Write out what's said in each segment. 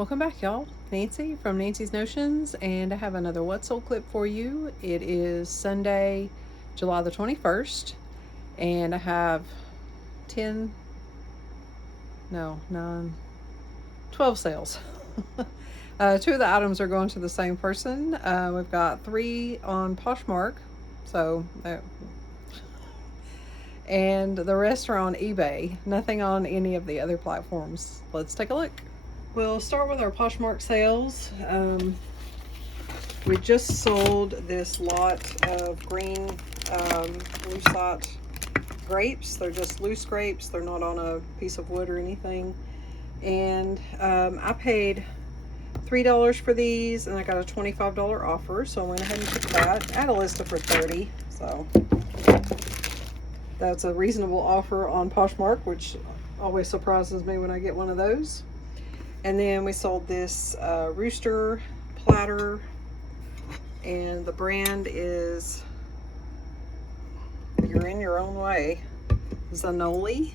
Welcome back, y'all. Nancy from Nancy's Notions, and I have another What Sold clip for you. It is Sunday, July the 21st, and I have 10, no, 9, 12 sales. Two of the items are going to the same person. We've got 3 on Poshmark, so and the rest are on eBay. Nothing on any of the other platforms. Let's take a look. We'll start with our Poshmark sales. We just sold this lot of green lucite grapes. They're just loose grapes. They're not on a piece of wood or anything. And I paid $3 for these, and I got a $25 offer, so I went ahead and took that. I had a listed for $30, so that's a reasonable offer on Poshmark, which always surprises me when I get one of those. And then we sold this rooster platter, and the brand is You're in Your Own Way, Zanoli,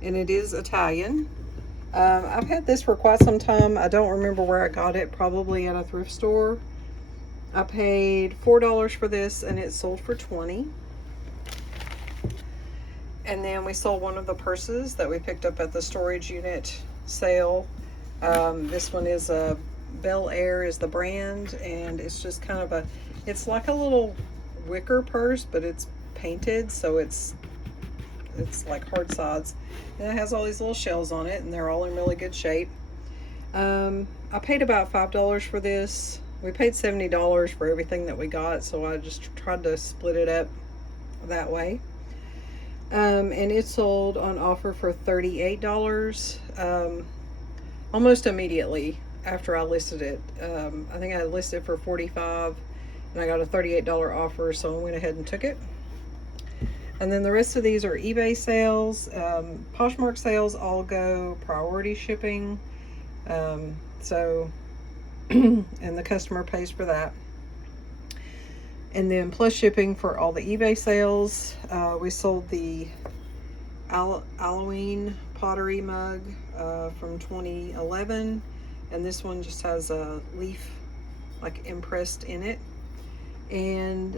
and it is Italian. I've had this for quite some time. I don't remember where I got it, probably at a thrift store. I paid $4 for this, and it sold for $20. And then we sold one of the purses that we picked up at the storage unit sale. This one is a Bel Air is the brand, and it's just kind of it's like a little wicker purse, but it's painted, so it's like hard sides, and it has all these little shells on it, and they're all in really good shape. I paid about $5 for this. We paid $70 for everything that we got, so I just tried to split it up that way. And it sold on offer for $38, almost immediately after I listed it. I think I listed for $45, and I got a $38 offer, so I went ahead and took it. And then the rest of these are eBay sales. Poshmark sales all go priority shipping, so and the customer pays for that. And then plus shipping for all the eBay sales. We sold the Halloween pottery mug from 2011, and this one just has a leaf like impressed in it. And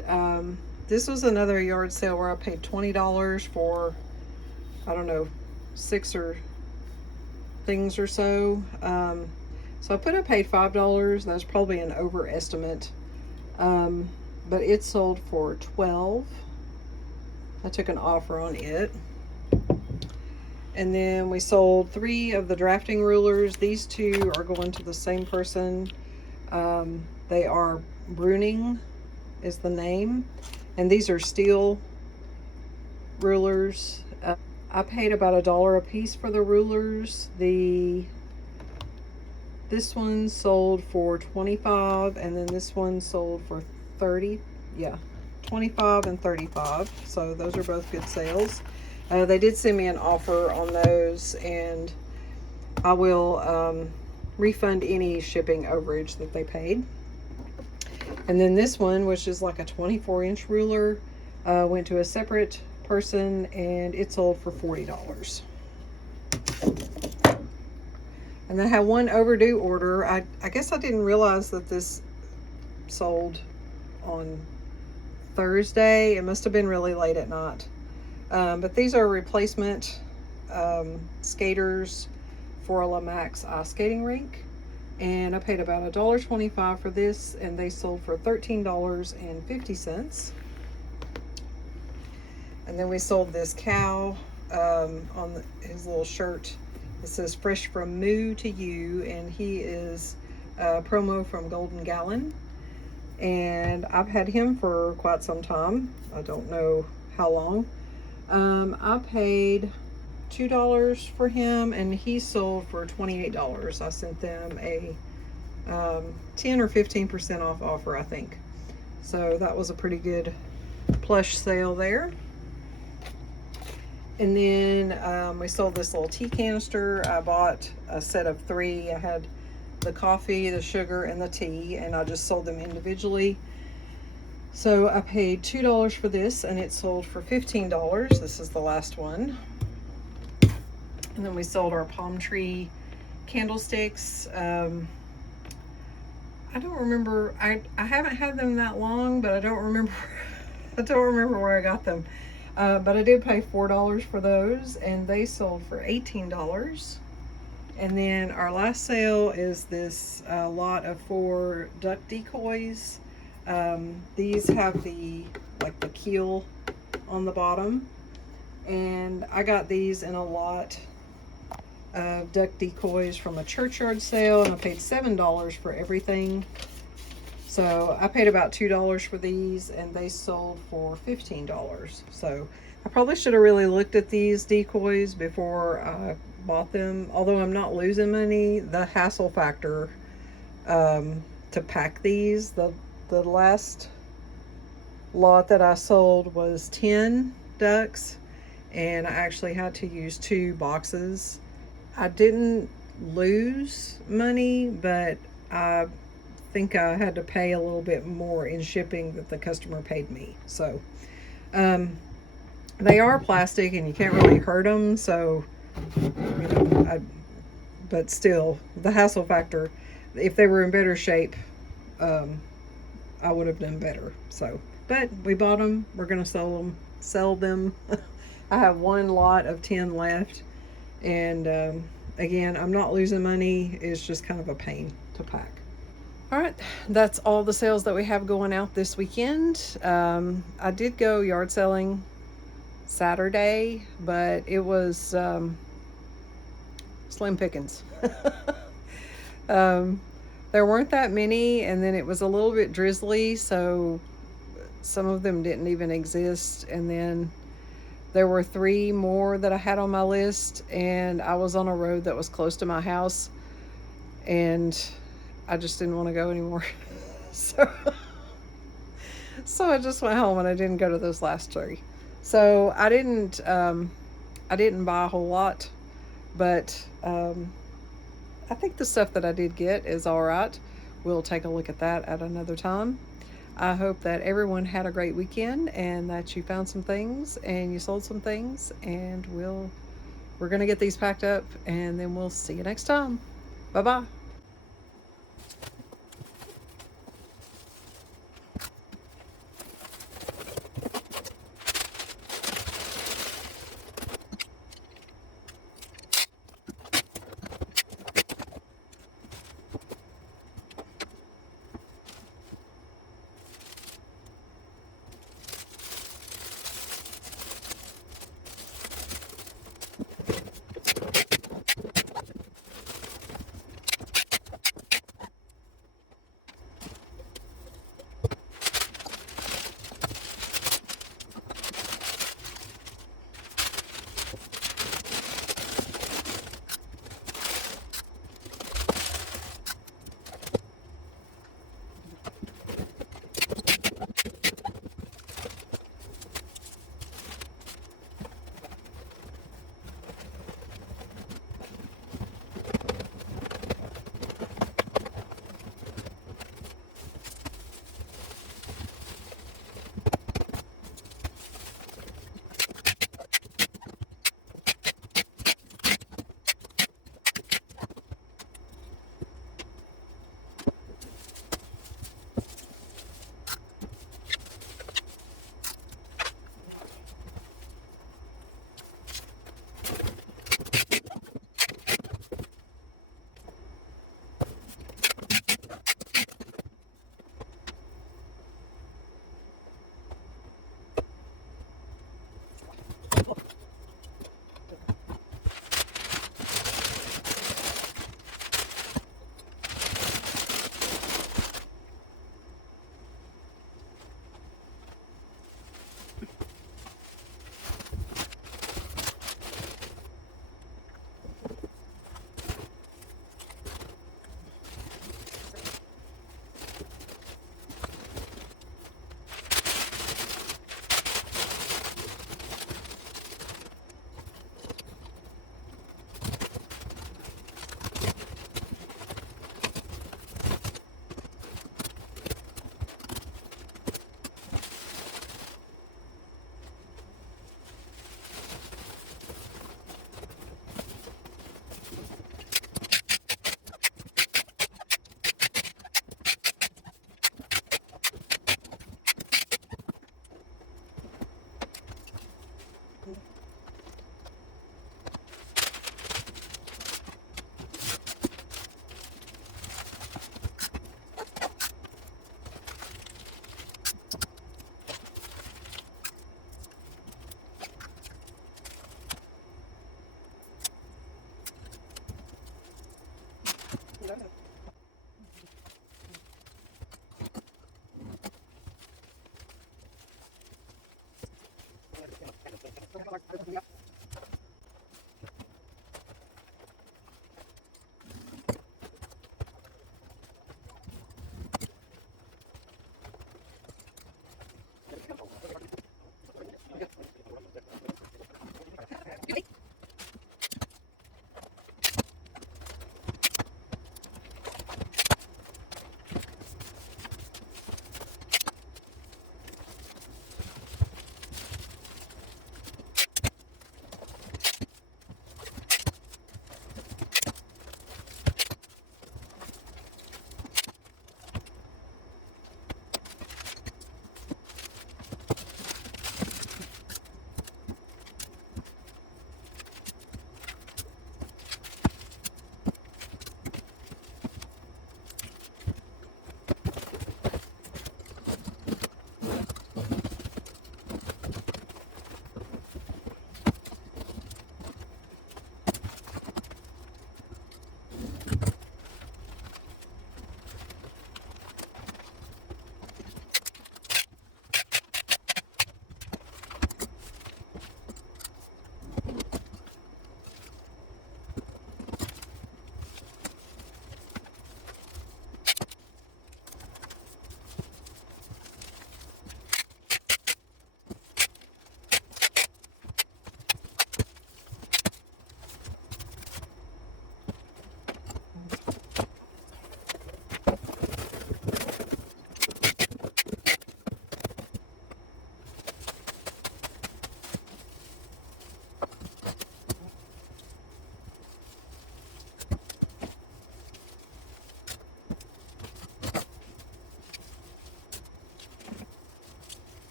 this was another yard sale where I paid $20 for, I don't know, 6 or things or so. So I paid $5. That's probably an overestimate. But it sold for $12. I took an offer on it. And then we sold 3 of the drafting rulers. These 2 are going to the same person. They are Bruning is the name. And these are steel rulers. I paid about $1 a piece for the rulers. This one sold for $25, and then this one sold for $30. Yeah, $25 and $35. So those are both good sales. They did send me an offer on those, and I will refund any shipping overage that they paid. And then this one, which is like a 24-inch ruler, went to a separate person, and it sold for $40. And I had one overdue order. I guess I didn't realize that this sold on Thursday. It must have been really late at night. But these are replacement skaters for a La Max ice skating rink. And I paid about $1.25 for this, and they sold for $13.50. And then we sold this cow on his little shirt. It says "Fresh from Moo to You," and he is a promo from Golden Gallon. And I've had him for quite some time. I don't know how long. I paid $2 for him, and he sold for $28. I sent them a 10 or 15% off offer, I think. So that was a pretty good plush sale there. And then we sold this little tea canister. I bought a set of 3. I had the coffee, the sugar, and the tea, and I just sold them individually. So I paid $2 for this, and it sold for $15. This is the last one. And then we sold our palm tree candlesticks. I don't remember. I haven't had them that long, but I don't remember. I don't remember where I got them. But I did pay $4 for those, and they sold for $18. And then our last sale is this lot of 4 duck decoys. These have the keel on the bottom, and I got these in a lot of duck decoys from a churchyard sale, and I paid $7 for everything. So I paid about $2 for these, and they sold for $15. So I probably should have really looked at these decoys before I bought them. Although I'm not losing money, the hassle factor to pack these, the last lot that I sold was 10 ducks, and I actually had to use 2 boxes. I didn't lose money, but I think I had to pay a little bit more in shipping that the customer paid me. So they are plastic and you can't really hurt them, so but still, the hassle factor, if they were in better shape, I would have done better. So, but we bought them. We're gonna sell them. I have one lot of 10 left, and again, I'm not losing money. It's just kind of a pain to pack. All right, that's all the sales that we have going out this weekend. I did go yard selling Saturday, but it was slim pickings. There weren't that many, and then it was a little bit drizzly, so some of them didn't even exist. And then there were 3 more that I had on my list, and I was on a road that was close to my house, and I just didn't want to go anymore. So I just went home, and I didn't go to those last 3. So I didn't buy a whole lot, but I think the stuff that I did get is all right. We'll take a look at that at another time. I hope that everyone had a great weekend and that you found some things and you sold some things, and we're going to get these packed up, and then we'll see you next time. Bye-bye.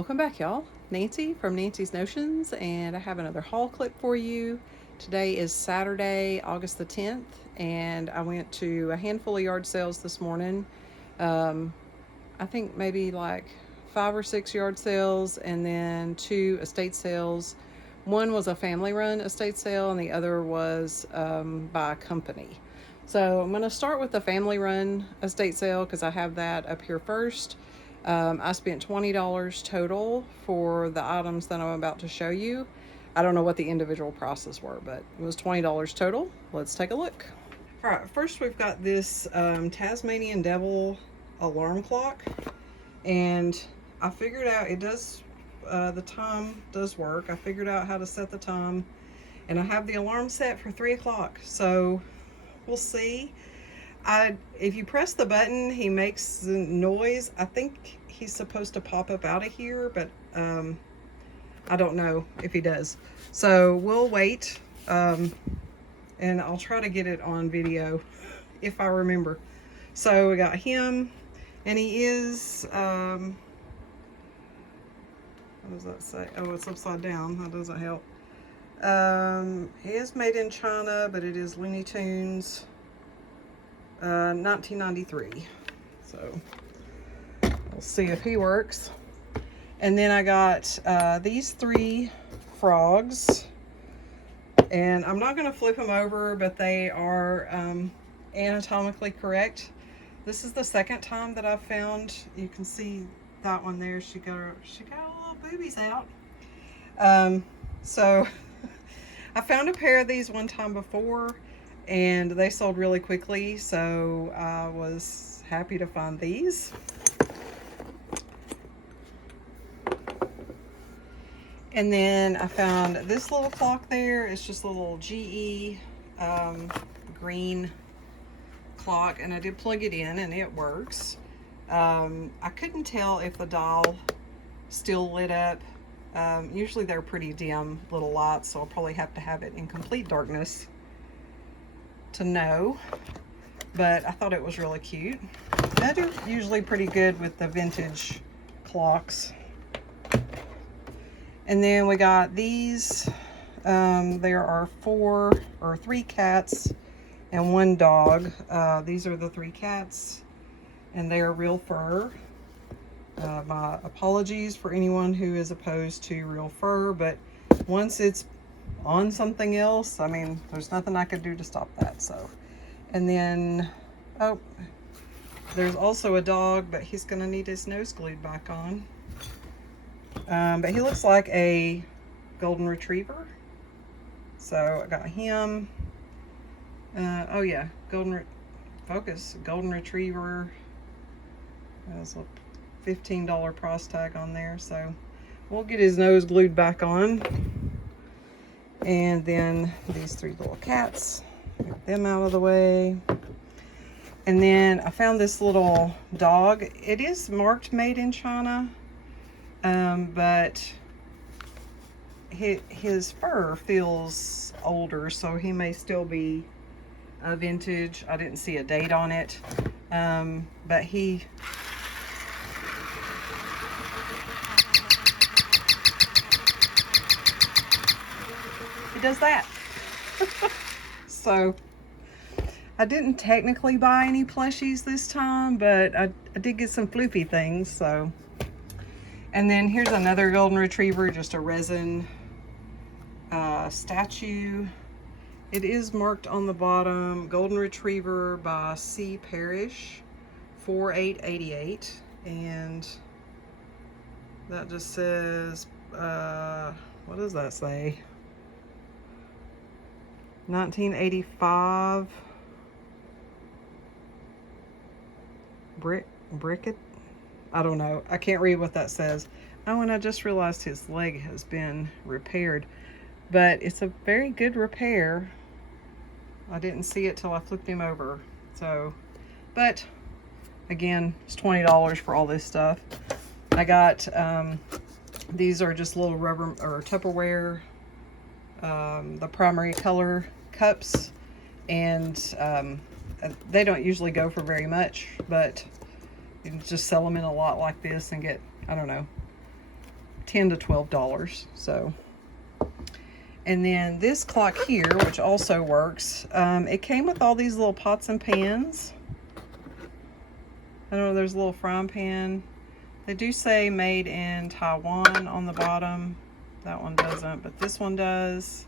Welcome back, y'all. Nancy from Nancy's Notions, and I have another haul clip for you. Today is Saturday, August the 10th, and I went to a handful of yard sales this morning. I think maybe like 5 or 6 yard sales, and then 2 estate sales. One was a family-run estate sale, and the other was by a company. So I'm going to start with the family-run estate sale because I have that up here first. I spent $20 total for the items that I'm about to show you. I don't know what the individual prices were, but it was $20 total. Let's take a look. All right, first we've got this Tasmanian Devil alarm clock, and I figured out it does, the time does work. I figured out how to set the time, and I have the alarm set for 3 o'clock, so we'll see. If you press the button, he makes the noise. I think he's supposed to pop up out of here, but I don't know if he does. So we'll wait, and I'll try to get it on video if I remember. So we got him, and he is, what does that say? Oh, it's upside down. That doesn't help. He is made in China, but it is Looney Tunes. 1993. So we'll see if he works. And then I got these 3 frogs, and I'm not going to flip them over, but they are anatomically correct. This is the second time that I've found. You can see that one there. She got her little boobies out. So I found a pair of these one time before, and they sold really quickly, so I was happy to find these. And then I found this little clock there. It's just a little GE green clock, and I did plug it in and it works. I couldn't tell if the dial still lit up. Usually they're pretty dim little lights, so I'll probably have to have it in complete darkness to know, but I thought it was really cute. I do usually pretty good with the vintage clocks. And then we got these. There are 3 cats and 1 dog. These are the 3 cats, and they are real fur. My apologies for anyone who is opposed to real fur, but once it's on something else, I mean, there's nothing I could do to stop that. So, and then, oh, there's also a dog, but he's gonna need his nose glued back on. But he looks like a golden retriever. So I got him. Oh yeah, golden retriever. There's a $15 price tag on there, so we'll get his nose glued back on. And then these 3 little cats, get them out of the way. And then I found this little dog. It is marked made in China, but his fur feels older, so he may still be a vintage. I didn't see a date on it, but he does that. So I didn't technically buy any plushies this time, but I did get some floofy things. So, and then here's another golden retriever, just a resin statue. It is marked on the bottom, golden retriever by C. Parrish, 4888, and that just says, what does that say? 1985 bricket. I don't know. I can't read what that says. Oh, and I just realized his leg has been repaired, but it's a very good repair. I didn't see it till I flipped him over. So, but again, it's $20 for all this stuff. I got these are just little rubber or Tupperware, the primary color cups, and they don't usually go for very much, but you can just sell them in a lot like this and get, I don't know, $10 to $12. So, and then this clock here, which also works, it came with all these little pots and pans. I don't know, there's a little frying pan. They do say made in Taiwan on the bottom. That one doesn't, but this one does.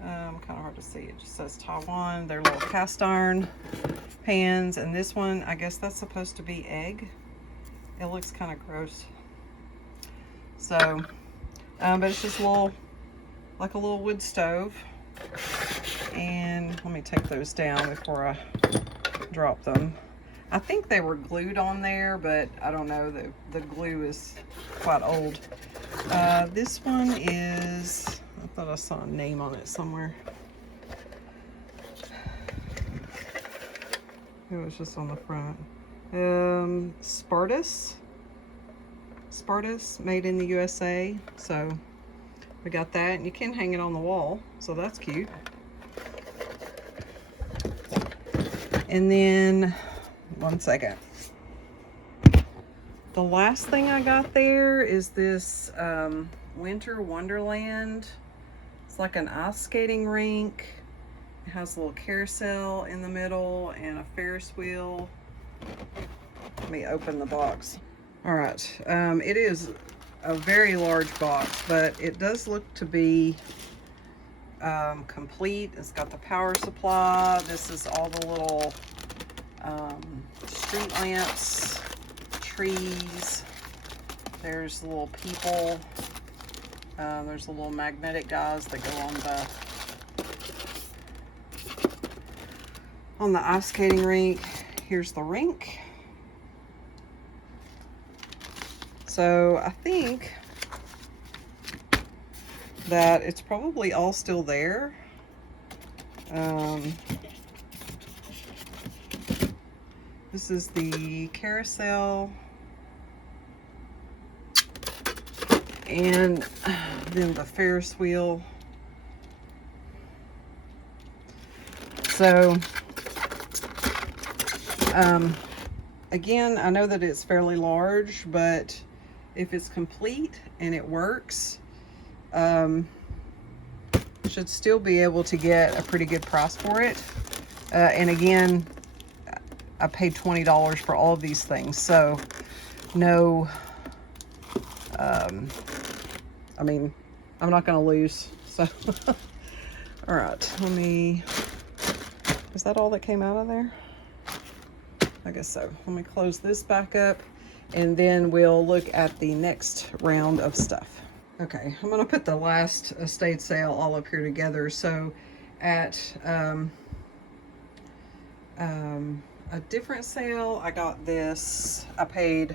Kind of hard to see. It just says Taiwan. They're little cast iron pans, and this one, I guess that's supposed to be egg. It looks kind of gross. So, but it's just a little, like a little wood stove. And let me take those down before I drop them. I think they were glued on there, but I don't know. The glue is quite old. This one is, I thought I saw a name on it somewhere. It was just on the front. Spartus, made in the USA. So we got that, and you can hang it on the wall, so that's cute. And then, one second. The last thing I got there is this Winter Wonderland. It's like an ice skating rink. It has a little carousel in the middle and a Ferris wheel. Let me open the box. All right, it is a very large box, but it does look to be complete. It's got the power supply. This is all the little street lamps, trees. There's little people. There's the little magnetic guys that go on the ice skating rink. Here's the rink. So I think that it's probably all still there. This is the carousel. And then the Ferris wheel. So, again, I know that it's fairly large, but if it's complete and it works, should still be able to get a pretty good price for it. And again, I paid $20 for all of these things, so no, I mean, I'm not gonna lose, so. All right, is that all that came out of there? I guess so. Let me close this back up, and then we'll look at the next round of stuff. Okay, I'm gonna put the last estate sale all up here together. So at a different sale, I got this. I paid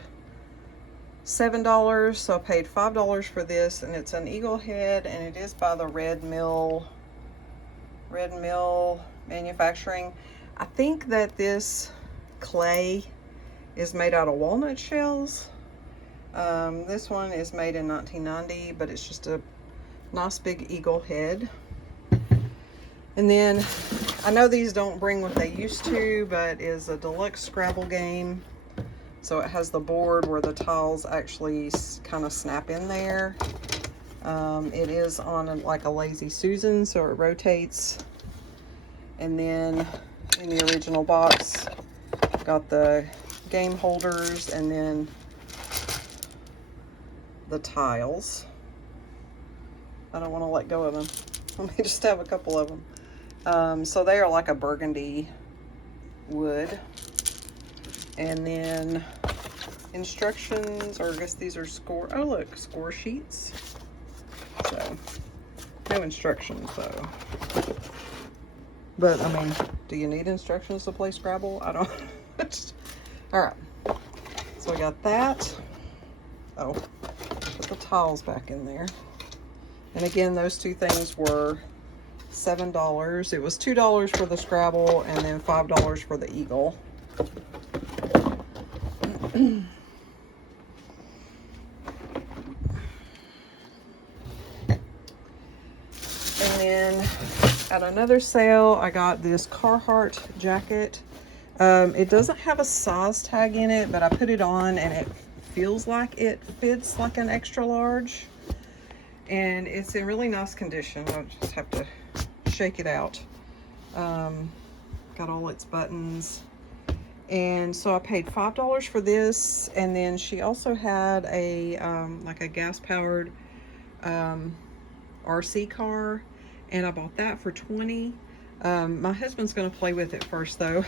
$7, so I paid $5 for this, and it's an eagle head, and it is by the Red Mill Manufacturing. I think that this clay is made out of walnut shells. This one is made in 1990, but it's just a nice big eagle head. And then I know these don't bring what they used to, but is a deluxe Scrabble game. So it has the board where the tiles actually kind of snap in there. It is on like a Lazy Susan, so it rotates. And then in the original box, got the game holders and then the tiles. I don't want to let go of them. Let me just have a couple of them. So they are like a burgundy wood. And then instructions, or I guess these are score sheets. So no instructions though. But I mean, do you need instructions to play Scrabble? I don't. All right. So I got that. Oh, put the tiles back in there. And again, those two things were $7. It was $2 for the Scrabble and then $5 for the eagle. And then at another sale, I got this Carhartt jacket. It doesn't have a size tag in it, but I put it on and it feels like it fits like an extra large. And it's in really nice condition. I'll just have to shake it out. Got all its buttons. And so I paid $5 for this. And then she also had a like a gas powered RC car, and I bought that for $20. My husband's gonna play with it first though.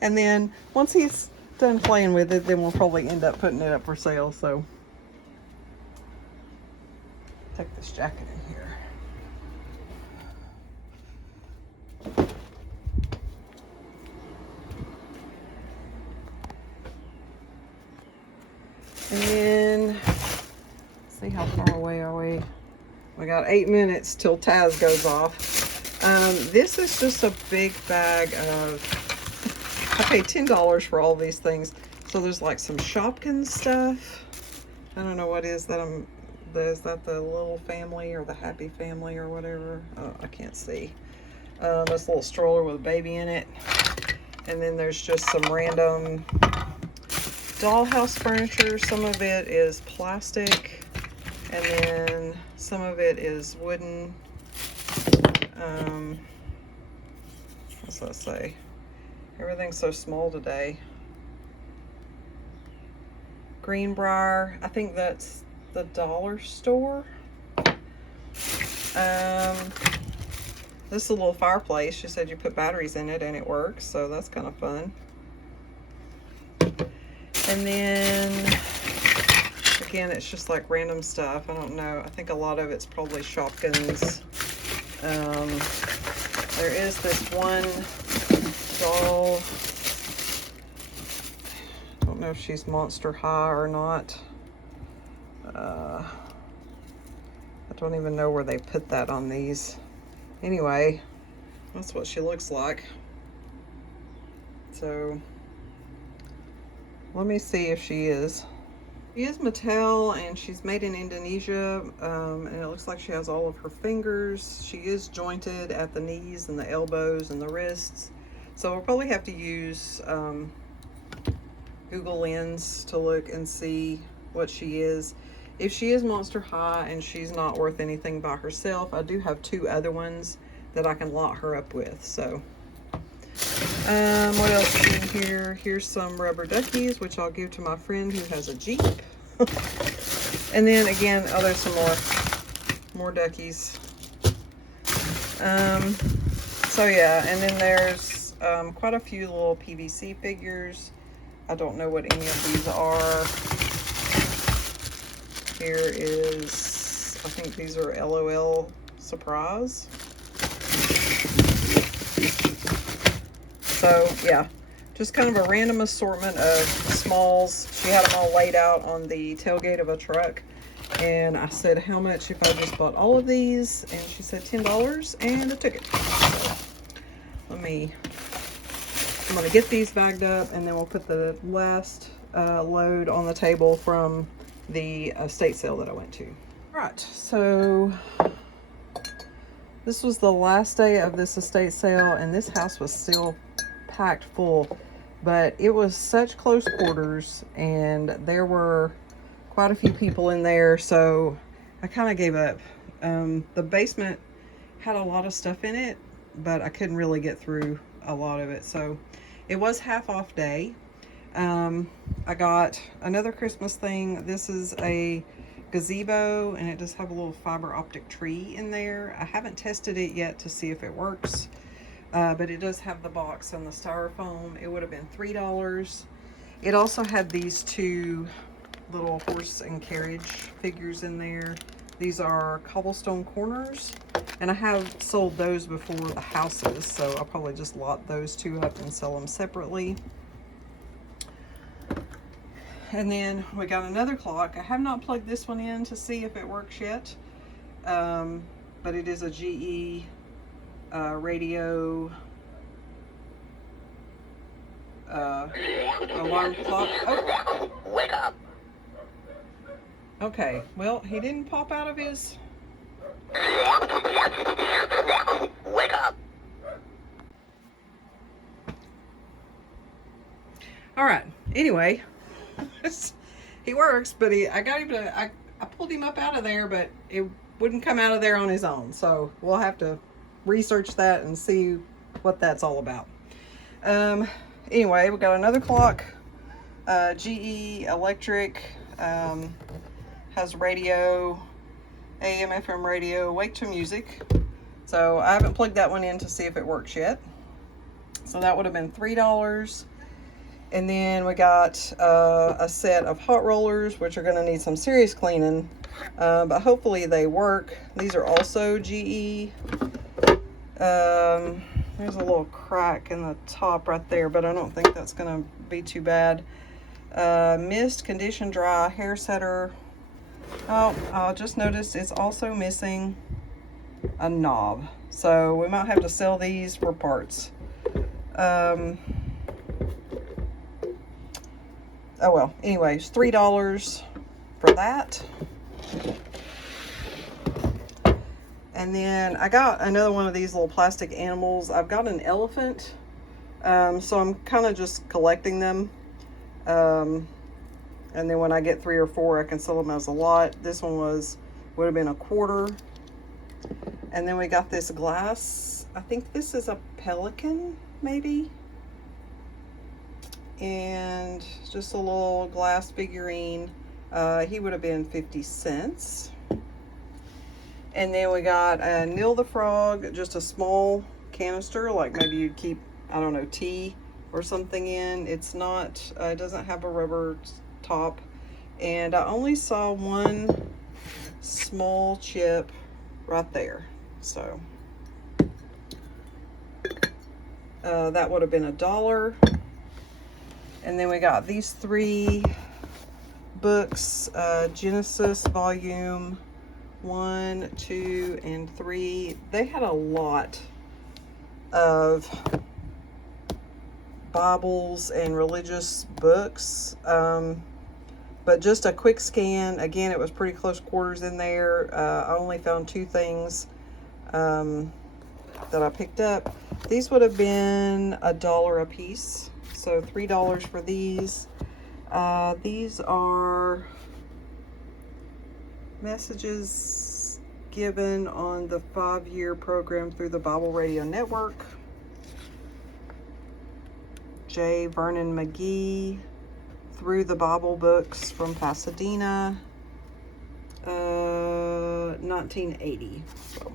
And then once he's done playing with it, then we'll probably end up putting it up for sale. So take this jacket in here. And then, see how far away are we? We got 8 minutes till Taz goes off. This is just a big bag of, I paid $10 for all these things. So there's like some Shopkins stuff. I don't know what is that. Is that the little family or the happy family or whatever? Oh, I can't see. This little stroller with a baby in it. And then there's just some random dollhouse furniture. Some of it is plastic, and then some of it is wooden. What's that say? Everything's so small today. Greenbrier, I think that's the dollar store. This is a little fireplace. She said you put batteries in it and it works, so that's kind of fun. And then, again, it's just like random stuff. I don't know. I think a lot of it's probably Shopkins. There is this one doll. I don't know if she's Monster High or not. I don't even know where they put that on these. Anyway, that's what she looks like. So let me see if she is. She is Mattel, and she's made in Indonesia, and it looks like she has all of her fingers. She is jointed at the knees and the elbows and the wrists. So we'll probably have to use Google Lens to look and see what she is. If she is Monster High and she's not worth anything by herself, I do have 2 other ones that I can lot her up with. So what else is in here? Here's some rubber duckies, which I'll give to my friend who has a Jeep. And then again, oh, there's some more duckies. So yeah, and then there's quite a few little PVC figures. I don't know what any of these are. Here is, I think these are LOL Surprise. So yeah, just kind of a random assortment of smalls. She had them all laid out on the tailgate of a truck, and I said, how much if I just bought all of these? And she said $10, and I took it. So I'm gonna get these bagged up, and then we'll put the last load on the table from the estate sale that I went to. All right, so this was the last day of this estate sale, and this house was still packed full, but it was such close quarters, and there were quite a few people in there, so I kind of gave up. The basement had a lot of stuff in it, but I couldn't really get through a lot of it, so it was half off day. I got another Christmas thing. This is a gazebo, and it does have a little fiber optic tree in there. I haven't tested it yet to see if it works, but it does have the box and the styrofoam. It would have been $3. It also had these 2 little horse and carriage figures in there. These are cobblestone corners, and I have sold those before the houses, so I'll probably just lot those 2 up and sell them separately. And then we got another clock. I have not plugged this one in to see if it works yet, but it is a GE radio alarm clock. Oh. Wake up. Okay, well, he didn't pop out of his... Wake up. All right, anyway, He works, but I got him to, I pulled him up out of there, but it wouldn't come out of there on his own. So we'll have to research that and see what that's all about. Anyway, we got another clock, GE electric, has radio, AM, FM radio, wake to music. So I haven't plugged that one in to see if it works yet. So that would have been $3. And then we got a set of hot rollers, which are going to need some serious cleaning, but hopefully they work. These are also GE. There's a little crack in the top right there, but I don't think that's going to be too bad. Mist, condition, dry, hair setter. Oh, I just noticed it's also missing a knob. So we might have to sell these for parts. Oh well, anyways, $3 for that. And then I got another one of these little plastic animals. I've got an elephant, so I'm kind of just collecting them. And then when I get 3 or 4, I can sell them as a lot. This one would have been $1. And then we got this glass. I think this is a pelican, maybe. And just a little glass figurine. He would have been 50 cents. And then we got a Neil the Frog, just a small canister, like maybe you'd keep, I don't know, tea or something in. It's not, it doesn't have a rubber top. And I only saw one small chip right there. So that would have been $1. And then we got these 3 books, Genesis volume 1, 2, and 3. They had a lot of Bibles and religious books, but just a quick scan. Again, it was pretty close quarters in there. I only found 2 things that I picked up. These would have been $1 a piece. So $3 for these. These are messages given on the 5-year program through the Bible Radio Network. J. Vernon McGee, Through the Bible Books from Pasadena, 1980. So.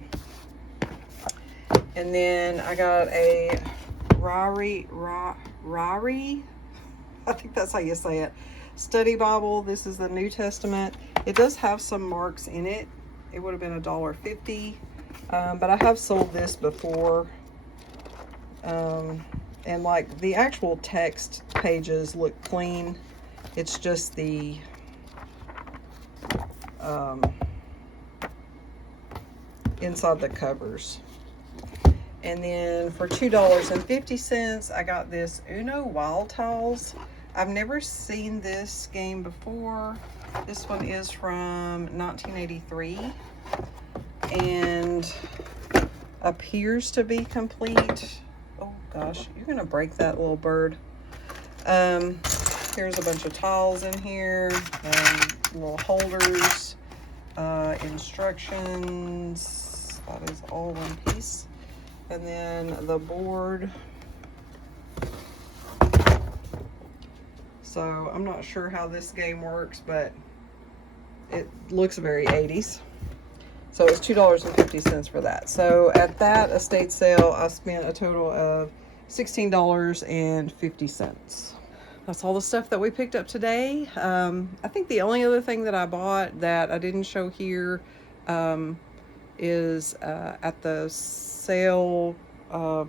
And then I got a Rari, I think that's how you say it, study Bible. This is the New Testament. It does have some marks in it. It would have been $1.50, but I have sold this before, and like the actual text pages look clean. It's just the inside the covers. And then for $2.50, I got this Uno Wild Tiles. I've never seen this game before. This one is from 1983 and appears to be complete. Oh gosh, you're gonna break that little bird. Here's a bunch of tiles in here, little holders, instructions. That is all one piece. And then the board. So I'm not sure how this game works, but it looks very 80s. So it's $2.50 for that. So at that estate sale, I spent a total of $16.50. That's all the stuff that we picked up today. I think the only other thing that I bought that I didn't show here is at the sale. I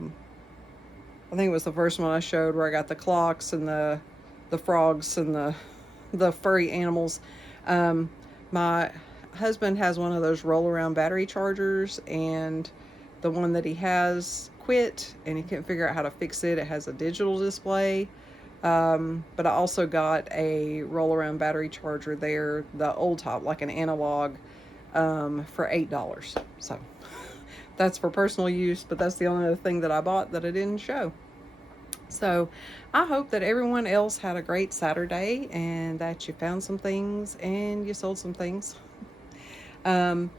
think it was the first one I showed where I got the clocks and the frogs and the furry animals. My husband has one of those roll around battery chargers, and the one that he has quit and he couldn't figure out how to fix it. It has a digital display. But I also got a roll around battery charger there, the old top, like an analog, for $8. So that's for personal use, but that's the only other thing that I bought that I didn't show. So I hope that everyone else had a great Saturday and that you found some things and you sold some things. Um,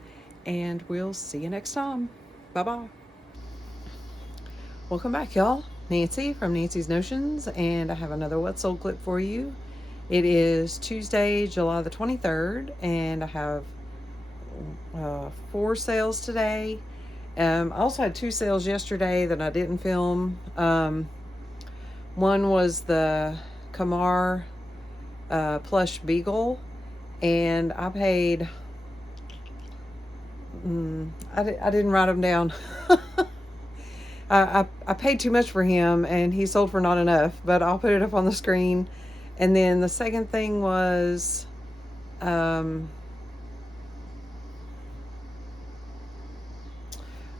and we'll see you next time. Bye-bye. Welcome back, y'all. Nancy from Nancy's Notions, and I have another What Sold clip for you. It is Tuesday, July the 23rd, and I have 4 sales today. I also had 2 sales yesterday that I didn't film. One was the Kamar plush beagle, and I paid, I didn't write them down. I paid too much for him, and he sold for not enough, but I'll put it up on the screen. And then the second thing was a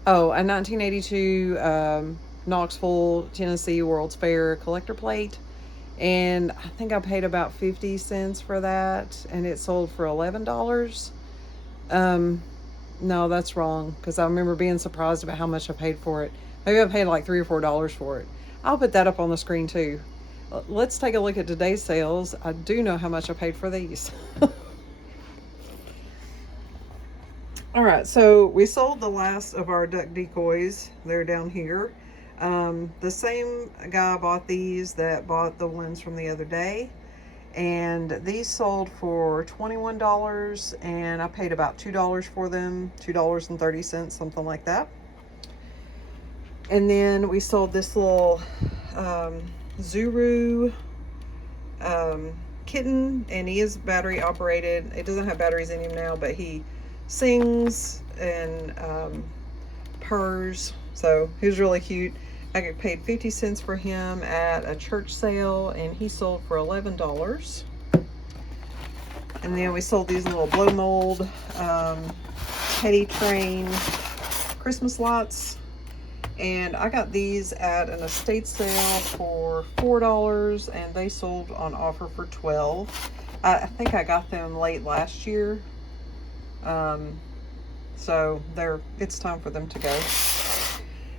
1982 Knoxville, Tennessee World's Fair collector plate, and I think I paid about 50 cents for that, and it sold for $11. No, that's wrong, because I remember being surprised about how much I paid for it. Maybe I paid like $3 or $4 for it. I'll put that up on the screen too. Let's take a look at today's sales. I do know how much I paid for these. All right, so we sold the last of our duck decoys. They're down here. The same guy bought these that bought the ones from the other day. And these sold for $21, and I paid about $2 for them, $2.30, something like that. And then we sold this little Zuru kitten, and he is battery operated. It doesn't have batteries in him now, but he sings and purrs, so he's really cute. I got paid 50 cents for him at a church sale, and he sold for $11. And then we sold these little blow mold Teddy Train Christmas lights, and I got these at an estate sale for $4, and they sold on offer for $12. I think I got them late last year, so it's time for them to go.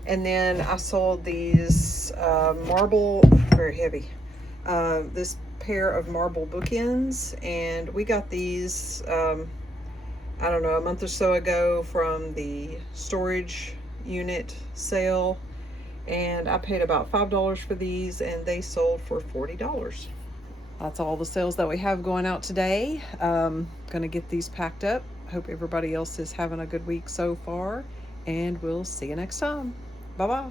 And then I sold these marble, very heavy, this pair of marble bookends, and we got these I don't know, a month or so ago from the storage unit sale, and I paid about $5 for these, and they sold for $40. That's all the sales that we have going out today. Gonna get these packed up. Hope everybody else is having a good week so far, and we'll see you next time. Bye-bye.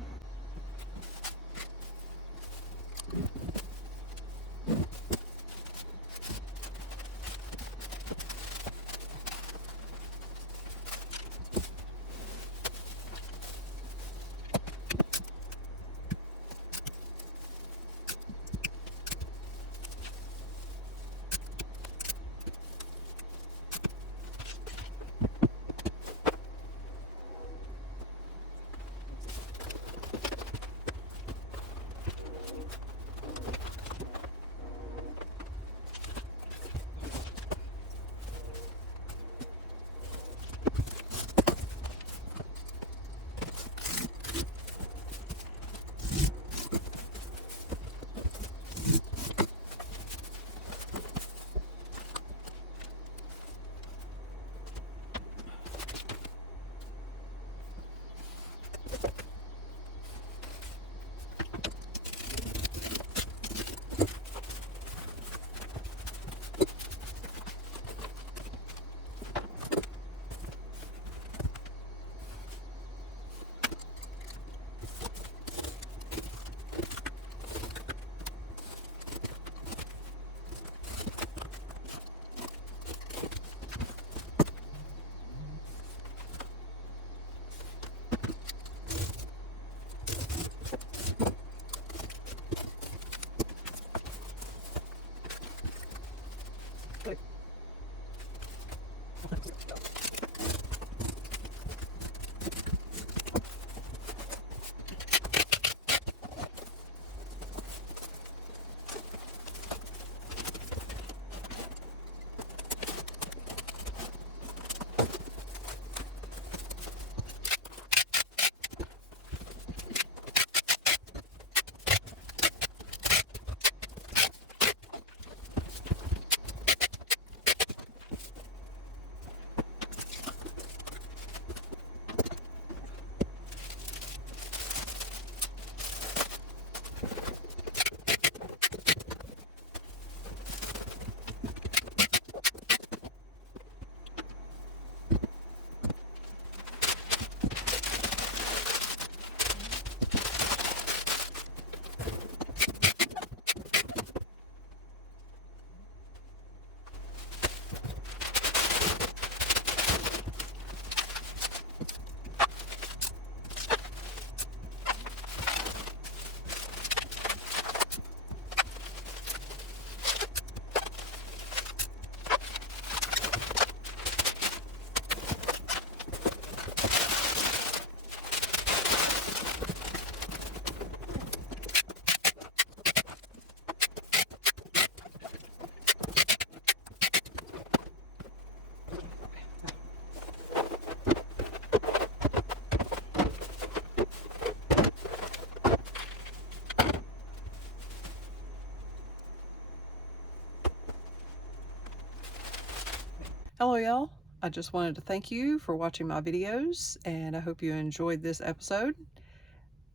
y'all. I just wanted to thank you for watching my videos, and I hope you enjoyed this episode.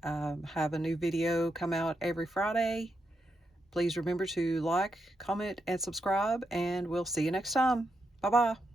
Have a new video come out every Friday. Please remember to like, comment, and subscribe, and we'll see you next time. Bye-bye.